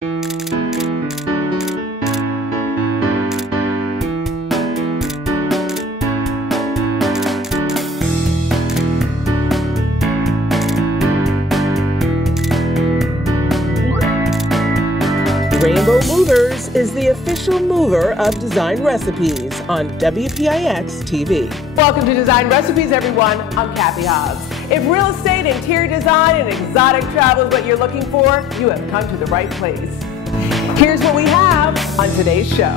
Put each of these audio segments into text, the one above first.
Rainbow Movers is the official mover of Design Recipes on WPIX TV. Welcome to Design Recipes, everyone. I'm Cathy Hobbs. If real estate, interior design, and exotic travel is what you're looking for, you have come to the right place. Here's what we have on today's show.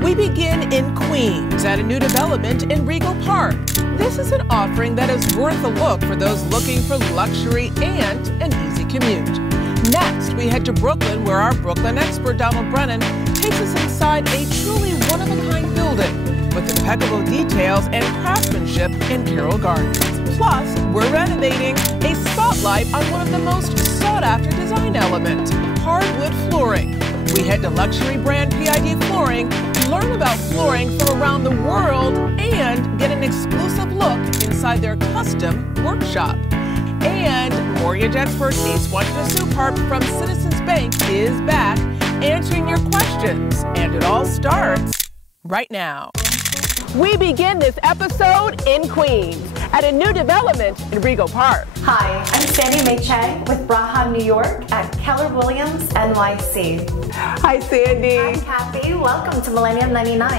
We begin in Queens at a new development in Rego Park. This is an offering that is worth a look for those looking for luxury and an easy commute. Next, we head to Brooklyn, where our Brooklyn expert, Donald Brennan, takes us inside a truly one-of-a-kind building with impeccable details and craftsmanship in Carroll Gardens. Plus, we're renovating a spotlight on one of the most sought-after design elements, hardwood flooring. We head to luxury brand PID Flooring, learn about flooring from around the world, and get an exclusive look inside their custom workshop. And mortgage expert Ace Suparp from Citizens Bank is back answering your questions. And it all starts right now. We begin this episode in Queens at a new development in Rego Park. Hi, I'm Cheng with Bracha, New York at Keller Williams NYC. Hi, Sandy. Hi, Cathy. Welcome to Millennium 99.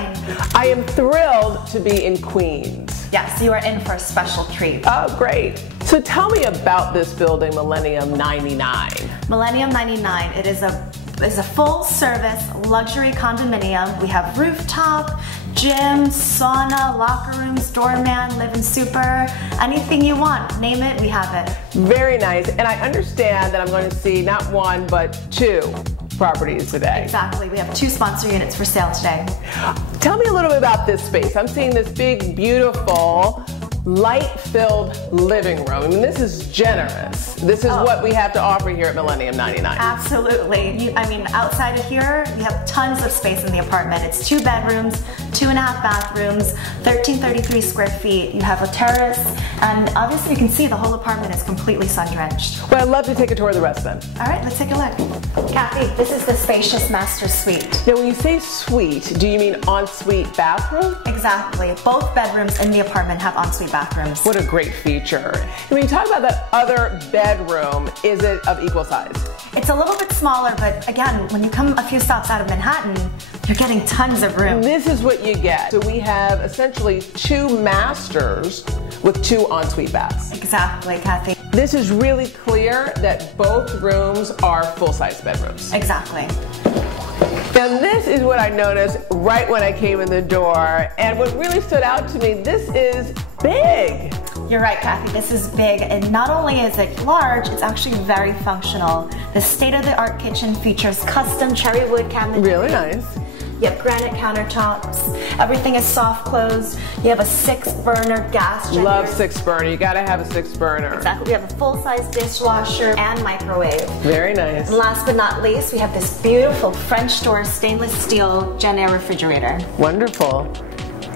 I am thrilled to be in Queens. Yes, you are in for a special treat. Oh, great. So tell me about this building, Millennium 99. Millennium 99, it is a full-service luxury condominium. We have rooftop, gym, sauna, locker rooms, doorman, live-in super, anything you want, name it, we have it. Very nice, and I understand that I'm going to see not one, but two properties today. Exactly, we have 2 sponsor units for sale today. Tell me a little bit about this space. I'm seeing this big, beautiful, light-filled living room. I mean, this is generous. This is what we have to offer here at Millennium 99. Absolutely. Outside of here, we have tons of space in the apartment. It's 2 bedrooms, 2.5 bathrooms, 1,333 square feet. You have a terrace, and obviously you can see the whole apartment is completely sun-drenched. Well, I'd love to take a tour of the rest of them. All right, let's take a look. Cathy, this is the spacious master suite. Now, when you say suite, do you mean ensuite bathroom? Exactly. Both bedrooms in the apartment have ensuite bathrooms. What a great feature. And when you talk about that other bedroom, is it of equal size? It's a little bit smaller, but again, when you come a few stops out of Manhattan, you're getting tons of room. This is what you get. So we have essentially 2 masters with 2 ensuite baths. Exactly, Cathy. This is really clear that both rooms are full-size bedrooms. Exactly. Now this is what I noticed right when I came in the door, and what really stood out to me, this is big. You're right, Cathy, this is big, and not only is it large, it's actually very functional. The state-of-the-art kitchen features custom cherry wood cabinetry. Really nice. You have granite countertops. Everything is soft closed. You have a 6-burner gas generator. Love 6-burner. You gotta have a 6-burner. Exactly. We have a full-size dishwasher and microwave. Very nice. And last but not least, we have this beautiful French door stainless steel Jenn-Air refrigerator. Wonderful.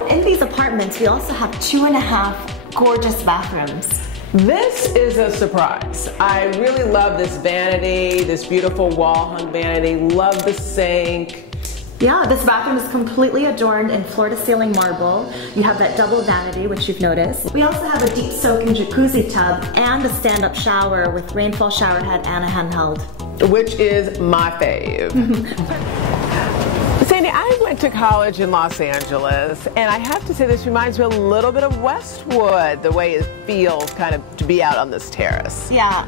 In these apartments, we also have 2.5 gorgeous bathrooms. This is a surprise. I really love this vanity, this beautiful wall-hung vanity. Love the sink. Yeah, this bathroom is completely adorned in floor-to-ceiling marble. You have that double vanity, which you've noticed. We also have a deep soaking jacuzzi tub and a stand-up shower with rainfall shower head and a handheld. Which is my fave. Sandy, I went to college in Los Angeles, and I have to say this reminds me a little bit of Westwood, the way it feels kind of to be out on this terrace. Yeah,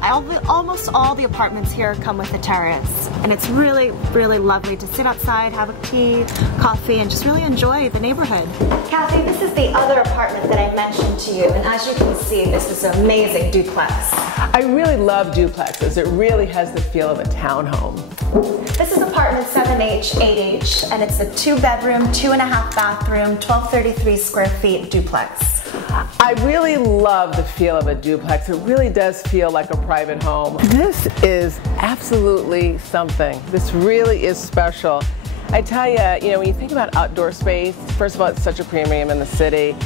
almost all the apartments here come with a terrace, and it's really, really lovely to sit outside, have a tea, coffee, and just really enjoy the neighborhood. Cathy, this is the other apartment that I mentioned to you, and as you can see, this is an amazing duplex. I really love duplexes. It really has the feel of a townhome. This is apartment 7H, 8H, and it's a 2-bedroom, 2.5 bathroom, 1,233 square feet duplex. I really love the feel of a duplex. It really does feel like a private home. This is absolutely something. This really is special. I tell you, when you think about outdoor space, first of all, it's such a premium in the city.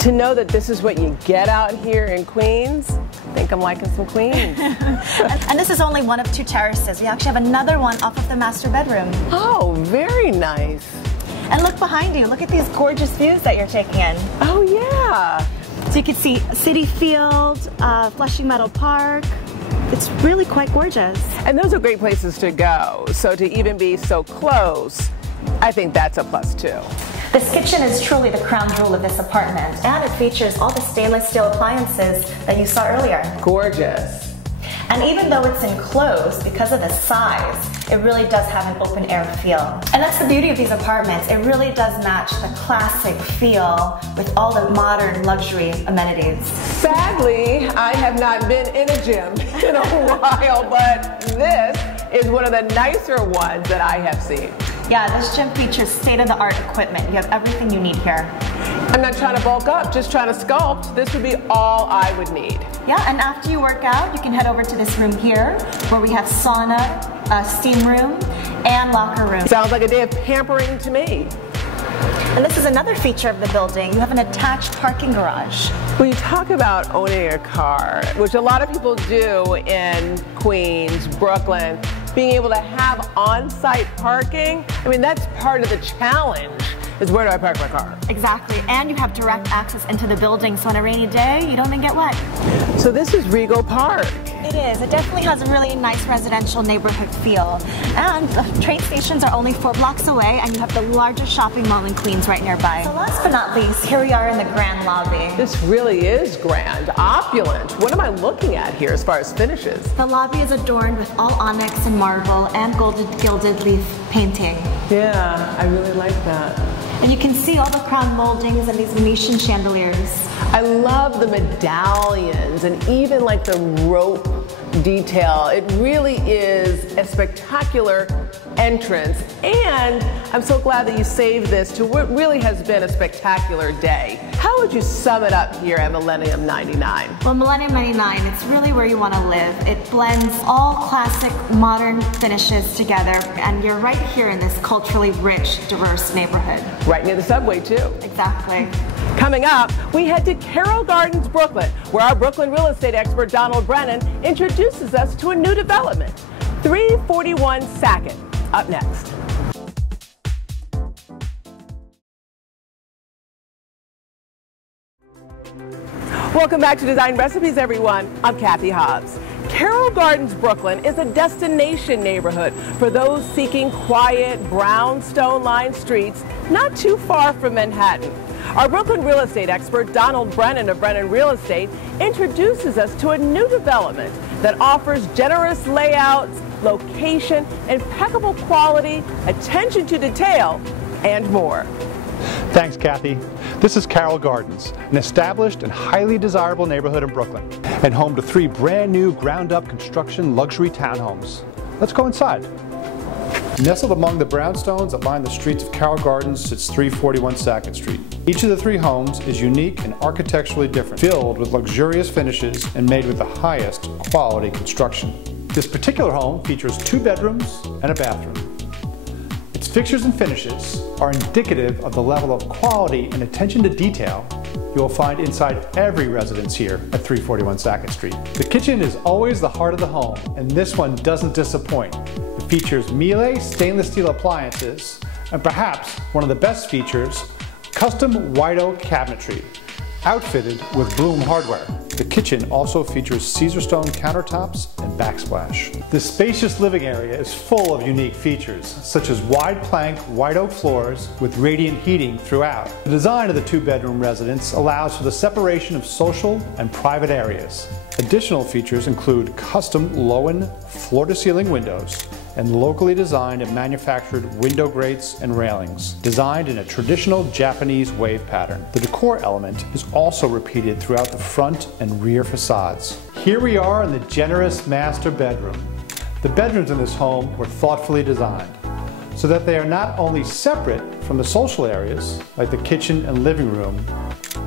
To know that this is what you get out here in Queens, think I'm liking some queens. And this is only one of 2 terraces. We actually have another one off of the master bedroom. Oh, very nice. And look behind you. Look at these gorgeous views that you're taking in. Oh, yeah. So you can see City Field, Flushing Meadow Park. It's really quite gorgeous. And those are great places to go. So to even be so close, I think that's a plus too. This kitchen is truly the crown jewel of this apartment, and it features all the stainless steel appliances that you saw earlier. Gorgeous. And even though it's enclosed, because of the size, it really does have an open air feel. And that's the beauty of these apartments. It really does match the classic feel with all the modern luxury amenities. Sadly, I have not been in a gym in a while, but this is one of the nicer ones that I have seen. Yeah, this gym features state-of-the-art equipment. You have everything you need here. I'm not trying to bulk up, just trying to sculpt. This would be all I would need. Yeah, and after you work out, you can head over to this room here, where we have sauna, steam room, and locker room. Sounds like a day of pampering to me. And this is another feature of the building. You have an attached parking garage. When you talk about owning a car, which a lot of people do in Queens, Brooklyn, being able to have on-site parking, I mean, that's part of the challenge, is where do I park my car? Exactly, and you have direct access into the building, so on a rainy day, you don't even get wet. So this is Rego Park. It is. It definitely has a really nice residential neighborhood feel. And the train stations are only 4 blocks away, and you have the largest shopping mall in Queens right nearby. So last but not least, here we are in the grand lobby. This really is grand, opulent. What am I looking at here as far as finishes? The lobby is adorned with all onyx and marble and gilded leaf painting. Yeah, I really like that. And you can see all the crown moldings and these Venetian chandeliers. I love the medallions and even like the rope detail. It really is a spectacular entrance, and I'm so glad that you saved this to what really has been a spectacular day. How would you sum it up here at Millennium 99? Well, Millennium 99, it's really where you want to live. It blends all classic modern finishes together, and you're right here in this culturally rich, diverse neighborhood. Right near the subway too. Exactly. Coming up, we head to Carroll Gardens, Brooklyn, where our Brooklyn real estate expert Donald Brennan introduces us to a new development, 341 Sackett. Up next. Welcome back to Design Recipes, everyone. I'm Cathy Hobbs. Carroll Gardens, Brooklyn is a destination neighborhood for those seeking quiet, brownstone-lined streets not too far from Manhattan. Our Brooklyn real estate expert, Donald Brennan of Brennan Real Estate, introduces us to a new development that offers generous layouts, location, impeccable quality, attention to detail, and more. Thanks, Cathy. This is Carroll Gardens, an established and highly desirable neighborhood in Brooklyn, and home to 3 brand new ground-up construction luxury townhomes. Let's go inside. Nestled among the brownstones that line the streets of Carroll Gardens sits 341 Sackett Street. Each of the 3 homes is unique and architecturally different, filled with luxurious finishes and made with the highest quality construction. This particular home features 2 bedrooms and a bathroom. Its fixtures and finishes are indicative of the level of quality and attention to detail you will find inside every residence here at 341 Sackett Street. The kitchen is always the heart of the home, and this one doesn't disappoint. It features Miele stainless steel appliances, and perhaps one of the best features, custom white oak cabinetry, outfitted with Bloom hardware. The kitchen also features Caesar stone countertops and backsplash. This spacious living area is full of unique features, such as wide plank white oak floors with radiant heating throughout. The design of the 2-bedroom residence allows for the separation of social and private areas. Additional features include custom Lowen floor-to-ceiling windows and locally designed and manufactured window grates and railings, designed in a traditional Japanese wave pattern. The decor element is also repeated throughout the front and rear facades. Here we are in the generous master bedroom. The bedrooms in this home were thoughtfully designed so that they are not only separate from the social areas, like the kitchen and living room,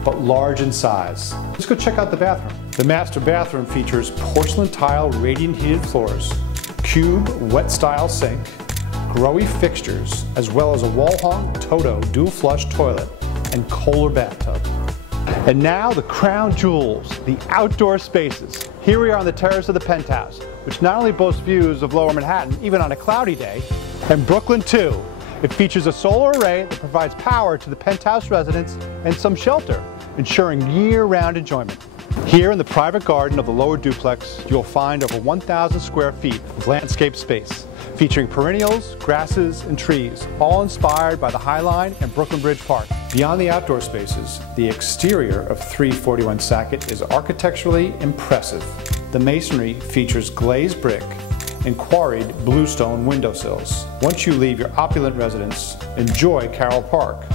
but large in size. Let's go check out the bathroom. The master bathroom features porcelain tile radiant heated floors, cube wet style sink, growy fixtures, as well as a wall-hung Toto dual flush toilet and Kohler bathtub. And now the crown jewels, the outdoor spaces. Here we are on the terrace of the penthouse, which not only boasts views of Lower Manhattan, even on a cloudy day, and Brooklyn too. It features a solar array that provides power to the penthouse residents and some shelter, ensuring year-round enjoyment. Here in the private garden of the lower duplex, you'll find over 1,000 square feet of landscape space, featuring perennials, grasses, and trees, all inspired by the High Line and Brooklyn Bridge Park. Beyond the outdoor spaces, the exterior of 341 Sackett is architecturally impressive. The masonry features glazed brick and quarried bluestone windowsills. Once you leave your opulent residence, enjoy Carroll Park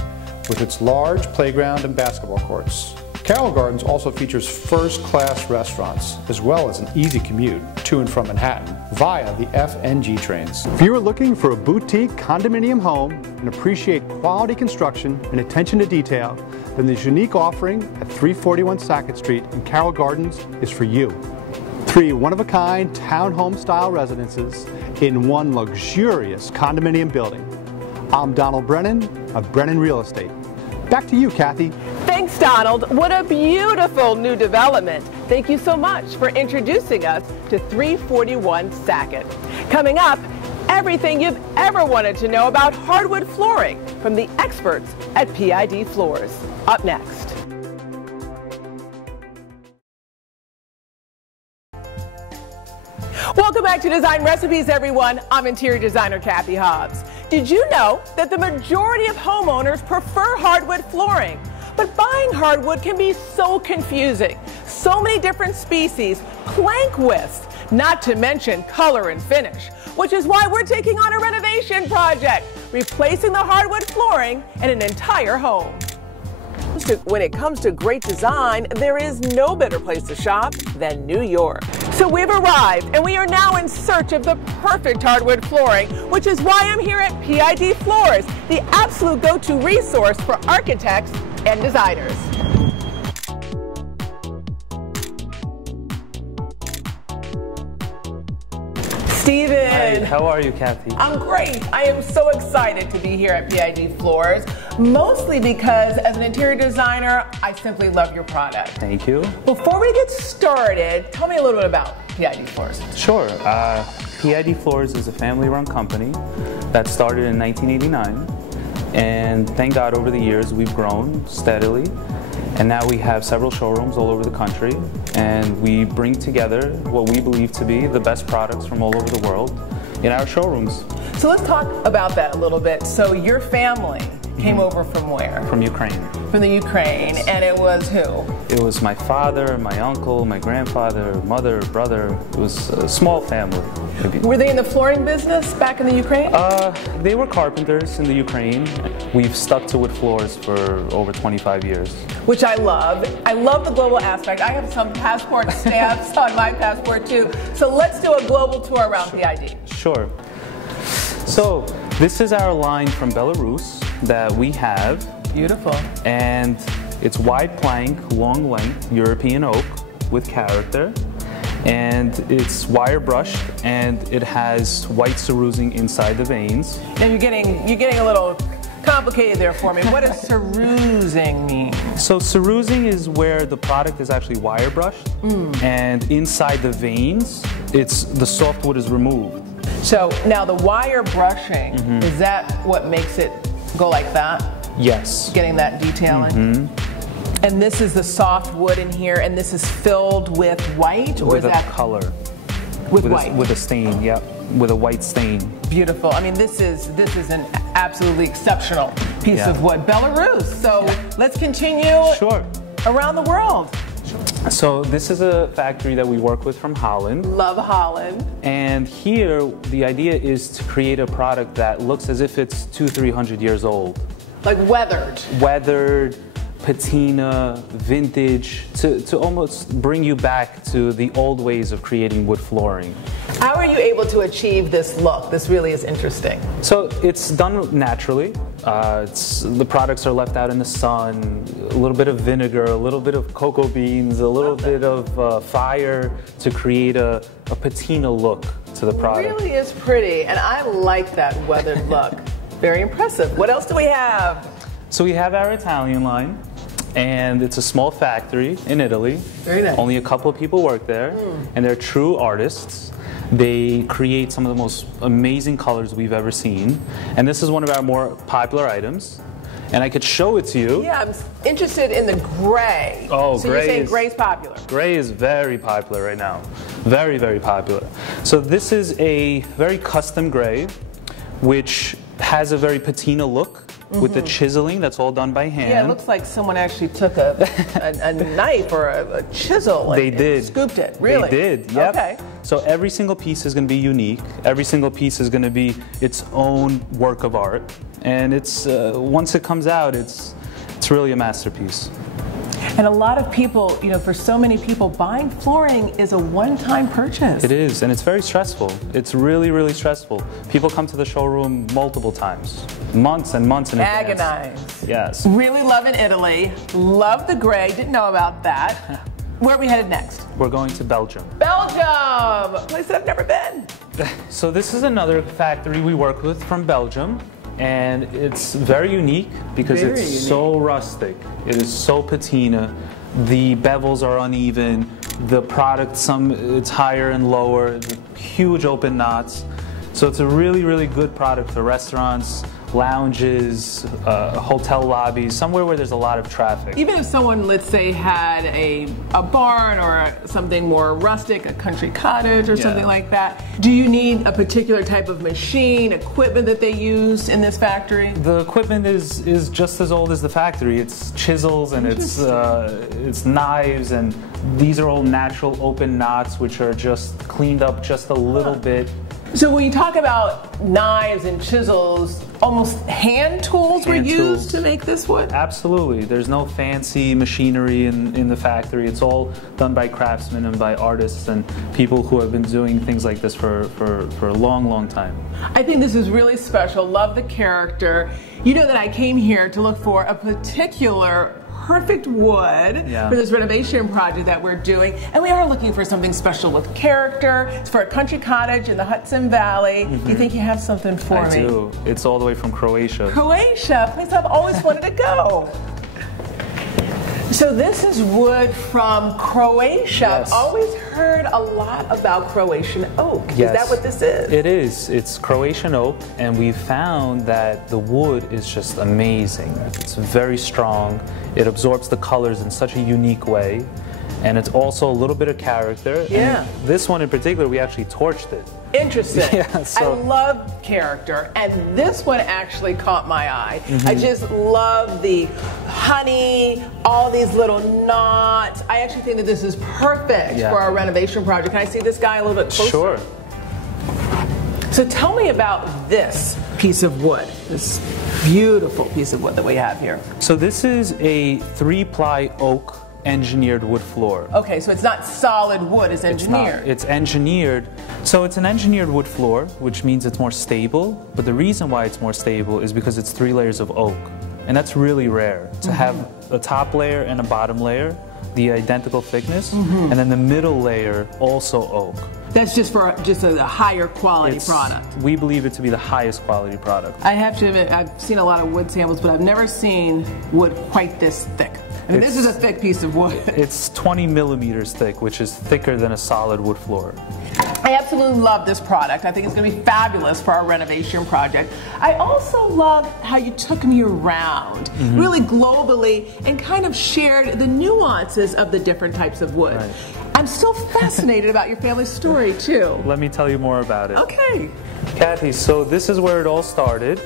with its large playground and basketball courts. Carroll Gardens also features first-class restaurants, as well as an easy commute to and from Manhattan via the F and G trains. If you are looking for a boutique condominium home and appreciate quality construction and attention to detail, then this unique offering at 341 Sackett Street in Carroll Gardens is for you. 3 one-of-a-kind townhome-style residences in one luxurious condominium building. I'm Donald Brennan of Brennan Real Estate. Back to you, Kathy. Thanks, Donald. What a beautiful new development. Thank you so much for introducing us to 341 Sackett. Coming up, everything you've ever wanted to know about hardwood flooring from the experts at PID Floors. Up next. Welcome back to Design Recipes, everyone. I'm Interior Designer Cathy Hobbs. Did you know that the majority of homeowners prefer hardwood flooring? But buying hardwood can be so confusing. So many different species, plank widths, not to mention color and finish, which is why we're taking on a renovation project, replacing the hardwood flooring in an entire home. When it comes to great design, there is no better place to shop than New York. So we've arrived and we are now in search of the perfect hardwood flooring, which is why I'm here at PID Floors, the absolute go-to resource for architects and designers. Steven. Hi, how are you, Kathy? I'm great. I am so excited to be here at PID Floors, mostly because as an interior designer, I simply love your product. Thank you. Before we get started, tell me a little bit about PID Floors. Sure. PID Floors is a family-run company that started in 1989, and thank God over the years we've grown steadily. And now we have several showrooms all over the country, and we bring together what we believe to be the best products from all over the world in our showrooms. So let's talk about that a little bit. So your family came over from where? From Ukraine. From the Ukraine, yes. And it was who? It was my father, my uncle, my grandfather, mother, brother. It was a small family. Were they in the flooring business back in the Ukraine? They were carpenters in the Ukraine. We've stuck to wood floors for over 25 years. Which I love. I love the global aspect. I have some passport stamps on my passport too. So let's do a global tour around PID. Sure. So this is our line from Belarus that we have. Beautiful. And it's wide plank, long length, European oak with character. And it's wire brushed, and it has white cerusing inside the veins. Now you're getting a little complicated there for me. What does cerusing mean? So cerusing is where the product is actually wire brushed, and inside the veins, the softwood is removed. So now the wire brushing, is that what makes it go like that? Yes. Getting that detailing? And this is the soft wood in here, and this is filled with white? Or with is that color. With white? With a stain, yep. With a white stain. Beautiful. I mean, this is an absolutely exceptional piece of wood. Belarus. So let's continue around the world. So this is a factory that we work with from Holland. Love Holland. And here, the idea is to create a product that looks as if it's 200-300 years old. Like weathered. Weathered, patina, vintage, to almost bring you back to the old ways of creating wood flooring. How are you able to achieve this look? This really is interesting. So it's done naturally. The products are left out in the sun, a little bit of vinegar, a little bit of cocoa beans, a little bit of fire to create a patina look to the product. It really is pretty, and I like that weathered look. Very impressive. What else do we have? So we have our Italian line, And it's a small factory in Italy. Very nice. Only a couple of people work there, and they're true artists. They create some of the most amazing colors we've ever seen. And this is one of our more popular items. And I could show it to you. Yeah, I'm interested in the gray. Oh, so gray you're saying is, gray's popular. Gray is very popular right now. Very, very popular. So this is a very custom gray, which has a very patina look with the chiseling that's all done by hand. Yeah, it looks like someone actually took a knife or a chisel and scooped it. Really? They did, yep. Okay. So every single piece is going to be unique. Every single piece is going to be its own work of art. And it's once it comes out, it's really a masterpiece. And a lot of people, you know, for so many people, buying flooring is a one-time purchase. It is, and it's very stressful. It's really, really stressful. People come to the showroom multiple times, months and months in advance. Agonize. Yes. Really love in Italy. Love the gray. Didn't know about that. Where are we headed next? We're going to Belgium. Belgium, a place I've never been. So this is another factory we work with from Belgium. And it's very unique because it's so rustic. It is so patina. The bevels are uneven. The product, it's higher and lower. Huge open knots. So it's a really, really good product for restaurants, lounges, hotel lobbies, somewhere where there's a lot of traffic. Even if someone, let's say, had a barn or something more rustic, a country cottage or something like that, do you need a particular type of machine, equipment that they use in this factory? The equipment is just as old as the factory. It's chisels and it's knives, and these are all natural open knots which are just cleaned up just a little bit. So when you talk about knives and chisels, almost hand tools were used to make this wood? Absolutely. There's no fancy machinery in the factory. It's all done by craftsmen and by artists and people who have been doing things like this for a long, long time. I think this is really special. Love the character. You know that I came here to look for a particular perfect wood for this renovation project that we're doing, and we are looking for something special with character. It's for a country cottage in the Hudson Valley. You think you have something for me? I do. It's all the way from Croatia. Croatia, a place I've always wanted to go. So this is wood from Croatia. Yes. I've always heard a lot about Croatian oak. Yes. Is that what this is? It is. It's Croatian oak, and we found that the wood is just amazing. It's very strong. It absorbs the colors in such a unique way, and it's also a little bit of character. Yeah. And this one in particular, we actually torched it. Interesting. Yeah, so I love character, and this one actually caught my eye. I just love the honey, all these little knots. I actually think that this is perfect for our renovation project. Can I see this guy a little bit closer? Sure. So tell me about this piece of wood, this beautiful piece of wood that we have here. So this is a 3-ply oak engineered wood floor. Okay, so it's not solid wood, it's engineered. It's engineered. So it's an engineered wood floor, which means it's more stable, but the reason why it's more stable is because it's 3 layers of oak. And that's really rare, to have a top layer and a bottom layer, the identical thickness, and then the middle layer also oak. That's just for a higher quality product. We believe it to be the highest quality product. I have to admit, I've seen a lot of wood samples, but I've never seen wood quite this thick. I mean, this is a thick piece of wood. It's 20 millimeters thick, which is thicker than a solid wood floor. I absolutely love this product. I think it's going to be fabulous for our renovation project. I also love how you took me around, really globally, and kind of shared the nuances of the different types of wood. Right. I'm still fascinated about your family story, too. Let me tell you more about it. Okay. Kathy, so this is where it all started,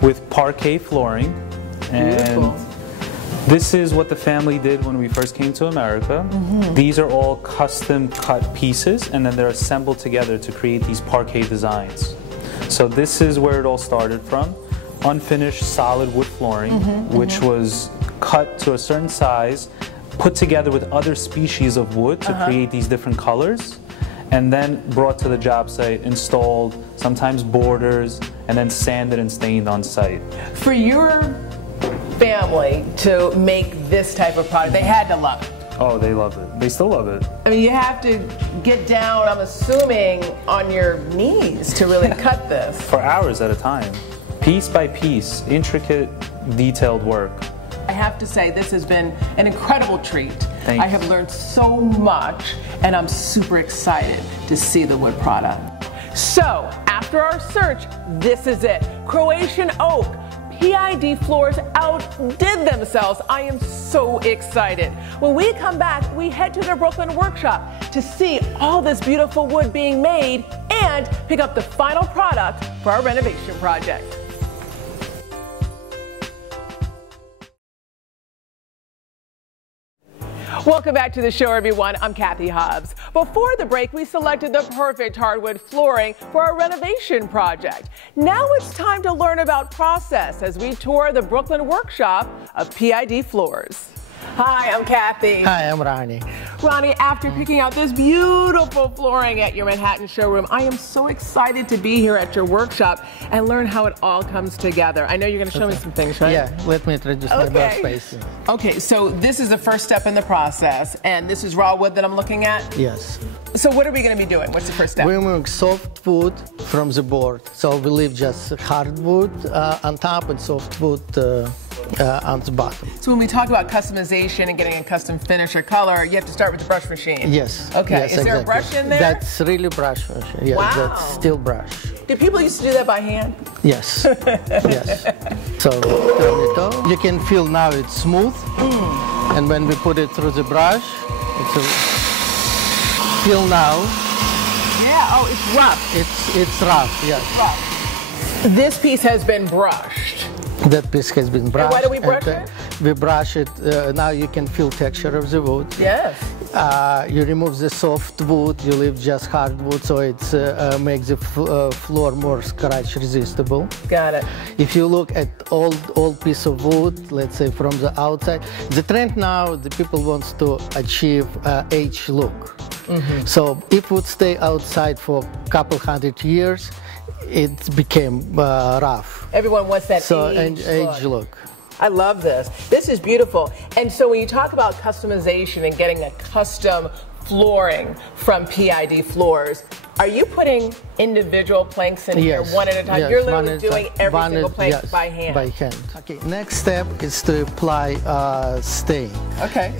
with parquet flooring. Beautiful. And this is what the family did when we first came to America. These are all custom cut pieces, and then they're assembled together to create these parquet designs. So this is where it all started from. Unfinished solid wood flooring, which was cut to a certain size, put together with other species of wood to create these different colors, and then brought to the job site, installed, sometimes borders, and then sanded and stained on site. For your family to make this type of product, they had to love it. Oh, they love it. They still love it. I mean, you have to get down, I'm assuming, on your knees to really cut this. For hours at a time. Piece by piece, intricate, detailed work. I have to say this has been an incredible treat. Thanks. I have learned so much, and I'm super excited to see the wood product. So, after our search, this is it. Croatian oak. PID Floors outdid themselves. I am so excited. When we come back, we head to their Brooklyn workshop to see all this beautiful wood being made and pick up the final product for our renovation project. Welcome back to the show, everyone. I'm Cathy Hobbs. Before the break, we selected the perfect hardwood flooring for our renovation project. Now it's time to learn about process as we tour the Brooklyn workshop of PID Floors. Hi, I'm Cathy. Hi, I'm Ronnie. Ronnie, after picking out this beautiful flooring at your Manhattan showroom, I am so excited to be here at your workshop and learn how it all comes together. I know you're going to show me some things, right? Yeah, let me introduce my workspace. Okay, so this is the first step in the process, and this is raw wood that I'm looking at? Yes. So what are we going to be doing? What's the first step? We remove soft wood from the board. So we leave just hardwood on top and soft wood on the bottom. So when we talk about customization and getting a custom finish or color, you have to start with the brush machine. Yes. Okay, yes, is there exactly. a brush in there? That's really brush machine. Yes, Wow. That's still brush. Did people used to do that by hand? Yes. Yes. So turn it on. You can feel now it's smooth. And when we put it through the brush, feel now. Yeah, oh, it's rough. It's rough, yes. Rough. This piece has been brushed. That piece has been brushed. And why do we brush it? We brush it. Now you can feel texture of the wood. Yes. You remove the soft wood. You leave just hardwood, so it makes the floor more scratch resistible. Got it. If you look at old piece of wood, let's say from the outside, the trend now, the people wants to achieve age look. So if wood stay outside for a couple hundred years, it became rough. Everyone wants that age look. I love this. This is beautiful. And so when you talk about customization and getting a custom flooring from PID Floors, are you putting individual planks in here one at a time? Yes, you're literally doing every single plank by hand. By hand. Okay. Next step is to apply stain. Okay.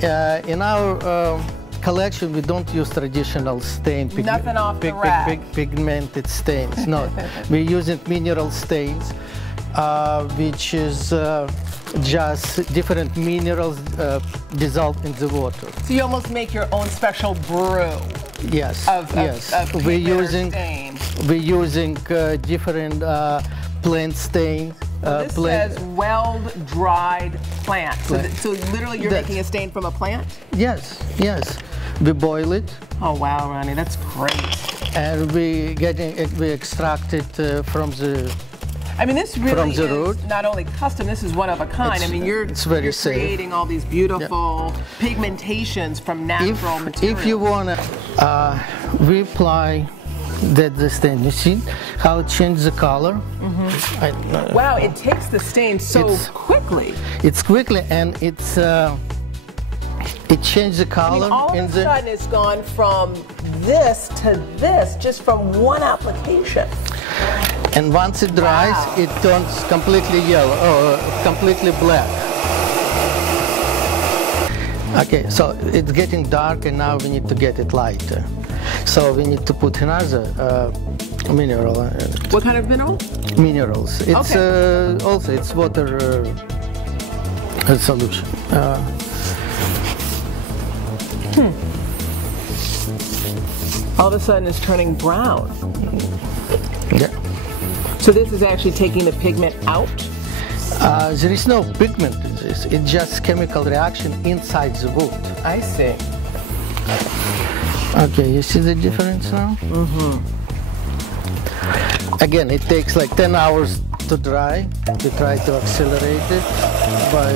In our collection, we don't use traditional stain. Nothing off the rack. Pigmented stains. No, we're using mineral stains, which is just different minerals dissolved in the water. So you almost make your own special brew. Yes. Of we're using stain. Different plant stains. This says weld-dried plant. So literally you're making a stain from a plant? Yes, yes. We boil it. Oh wow, Ronnie, that's great. And we extract it from the. I mean, this really from the is root. Not only custom. This is one of a kind. I mean, you're creating all these beautiful pigmentations from natural materials. If you wanna, we apply the stain. You see how it changes the color? Wow, it takes the stain so quickly. It's quickly, and it's it changes the color. I mean, all of a sudden, it's gone from this to this just from one application. And once it dries, it turns completely yellow, completely black. Okay, so it's getting dark, and now we need to get it lighter. So we need to put another mineral. What kind of mineral? Minerals. It's also it's water solution. All of a sudden, it's turning brown. Yeah. So this is actually taking the pigment out? There is no pigment in this. It's just chemical reaction inside the wood. I see. Okay, you see the difference now? Again, it takes like 10 hours to dry. We try to accelerate it by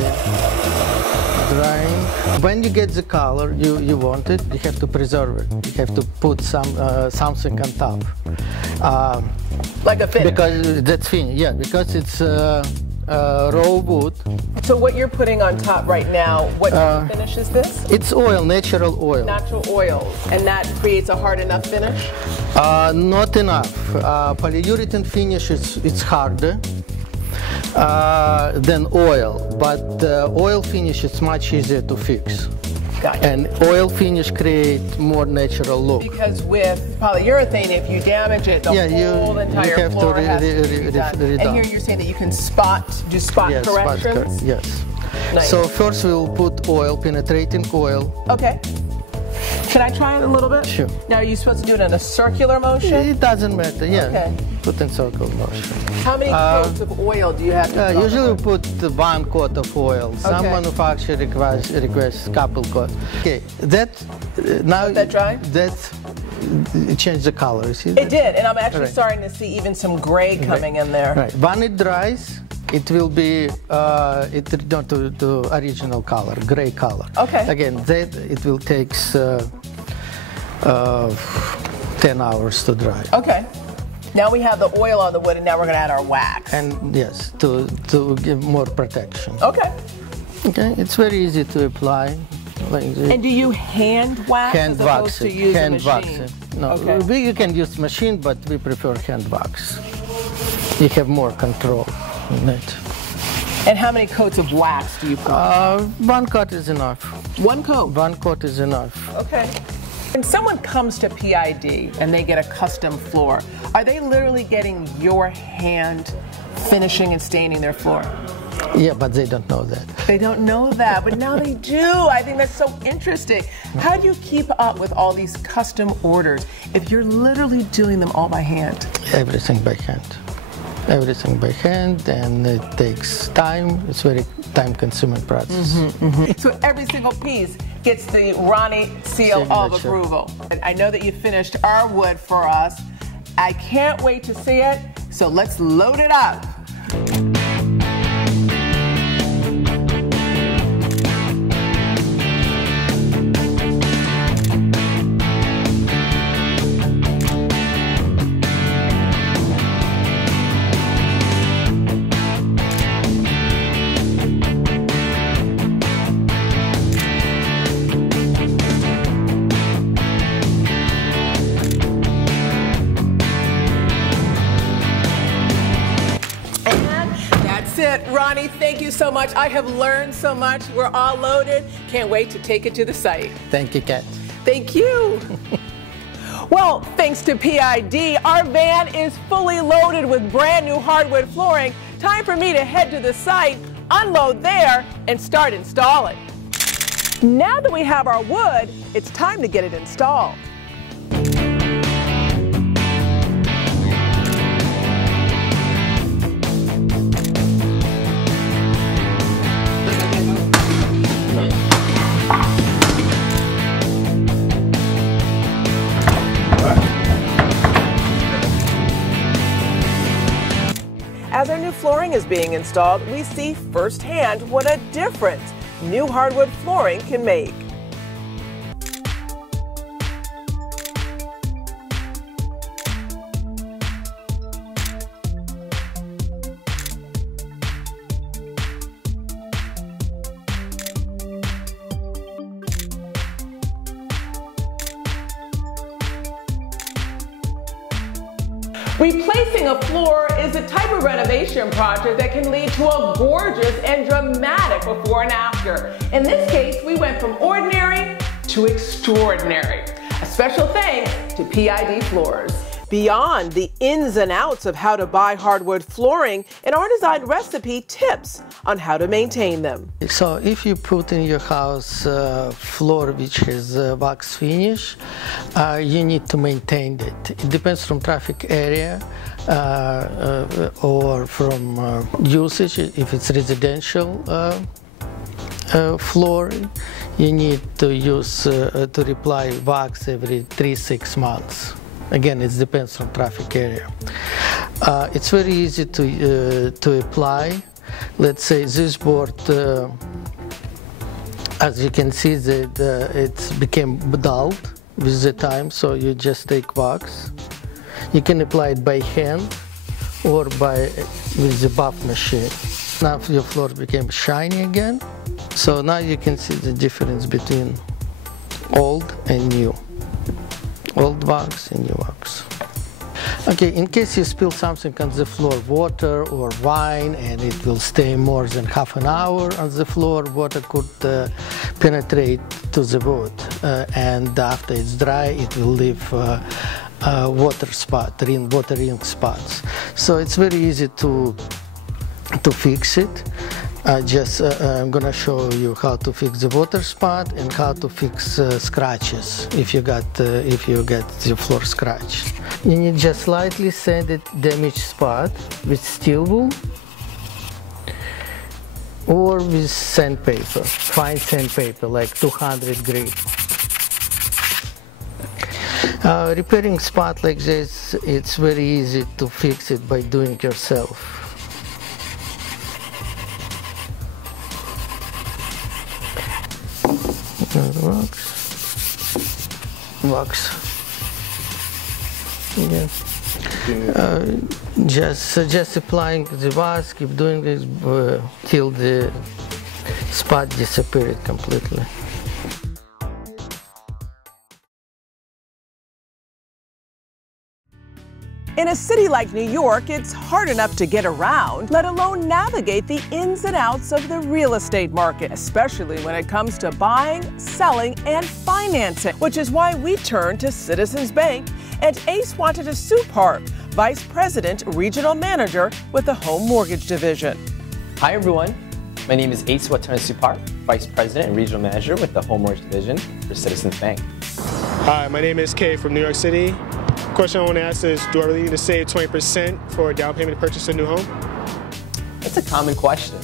drying. When you get the color you want it, you have to preserve it. You have to put something on top. Like a finish? Because that's finish, yeah, because it's raw wood. So what you're putting on top right now, what finish is this? It's oil, natural oil. Natural oil, and that creates a hard enough finish? Not enough. Polyurethane finish it's harder. than oil, but oil finish is much easier to fix. Gotcha. And oil finish create more natural look. Because with polyurethane, if you damage it, the whole entire floor has to be done. And here you're saying that you can do spot yes, corrections? Yes. Nice. So first we'll put oil, penetrating oil. Okay. Can I try it a little bit? Sure. Now, are you supposed to do it in a circular motion? It doesn't matter, yeah. Okay. Put in circle motion. How many coats of oil do you have to put usually on? we put 1 coat of oil. Some manufacturer requests couple coats. Okay, that now Let that dry? That changed the color. See It did, and I'm actually Right. starting to see even some gray coming in there. Right. When it dries, it will be it return to original color, gray color. Okay. Again, that it will take 10 hours to dry. Okay. Now we have the oil on the wood, and now we're going to add our wax. And yes, to give more protection. Okay. Okay, it's very easy to apply. Like this. And do you hand wax Hand as opposed wax to it. use Hand a machine? wax it. No, Okay. you can use machine, but we prefer hand wax. You have more control in it. And how many coats of wax do you put? 1 coat is enough. 1 coat? 1 coat is enough. Okay. When someone comes to PID and they get a custom floor, are they literally getting your hand finishing and staining their floor? Yeah, but they don't know that. They don't know that, but now they do. I think that's so interesting. How do you keep up with all these custom orders if you're literally doing them all by hand? Everything by hand. Everything by hand, and it takes time. It's very time-consuming process. So every single piece gets the Ronnie seal of Signature. approval. And I know that you finished our wood for us. I can't wait to see it, so let's load it up. Ronnie, thank you so much. I have learned so much. We're all loaded. Can't wait to take it to the site. Thank you, Kat. Thank you. Well, thanks to PID, our van is fully loaded with brand new hardwood flooring. Time for me to head to the site, unload there, and start installing. Now that we have our wood, it's time to get it installed. As our new flooring is being installed, we see firsthand what a difference new hardwood flooring can make. Replacing a floor is a type of renovation project that can lead to a gorgeous and dramatic before and after. In this case, we went from ordinary to extraordinary. A special thanks to PID Floors. Beyond the ins and outs of how to buy hardwood flooring, in our design recipe, tips on how to maintain them. So if you put in your house floor which has wax finish, you need to maintain it. It depends from traffic area or from usage. If it's residential flooring, you need to use to reapply wax every 3-6 months. Again, it depends on traffic area. It's very easy to apply. Let's say this board, as you can see, it became dulled with the time, so you just take wax. You can apply it by hand or with the buff machine. Now your floor became shiny again, so now you can see the difference between old and new. Old wax and new wax. Okay, in case you spill something on the floor, water or wine, and it will stay more than half an hour on the floor, water could penetrate to the wood. And after it's dry, it will leave water ring spots. So it's very easy to fix it. I'm gonna show you how to fix the water spot and how to fix scratches if you get the floor scratch. You need just slightly sand it damaged spot with steel wool or with sandpaper, fine sandpaper like 200 grit. Repairing spot like this, it's very easy to fix it by doing it yourself. Wax. Yeah. Just applying the wax, keep doing this till the spot disappeared completely. In a city like New York, it's hard enough to get around, let alone navigate the ins and outs of the real estate market, especially when it comes to buying, selling, and financing, which is why we turned to Citizens Bank and Ace Watanabe Park, Vice President, Regional Manager with the Home Mortgage Division. Hi everyone, my name is Ace Watanabe Park, Vice President and Regional Manager with the Home Mortgage Division for Citizens Bank. Hi, my name is Kay from New York City. The question I want to ask is, do I really need to save 20% for a down payment to purchase a new home? That's a common question.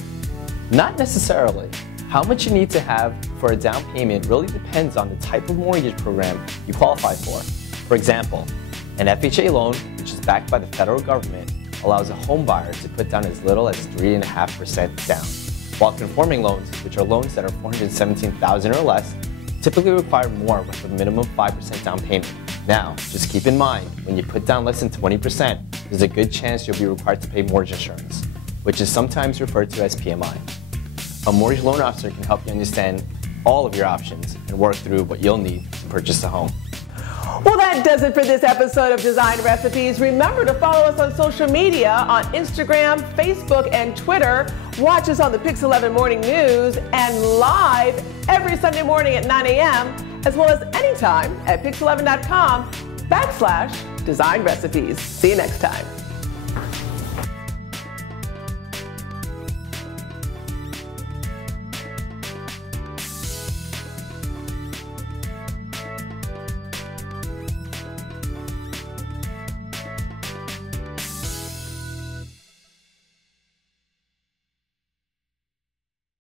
Not necessarily. How much you need to have for a down payment really depends on the type of mortgage program you qualify for. For example, an FHA loan, which is backed by the federal government, allows a home buyer to put down as little as 3.5% down, while conforming loans, which are loans that are $417,000 or less, typically require more with a minimum 5% down payment. Now, just keep in mind, when you put down less than 20%, there's a good chance you'll be required to pay mortgage insurance, which is sometimes referred to as PMI. A mortgage loan officer can help you understand all of your options and work through what you'll need to purchase a home. Well, that does it for this episode of Design Recipes. Remember to follow us on social media on Instagram, Facebook, and Twitter. Watch us on the Pix 11 Morning News and live every Sunday morning at 9 a.m., as well as anytime at pix11.com/Design Recipes. See you next time.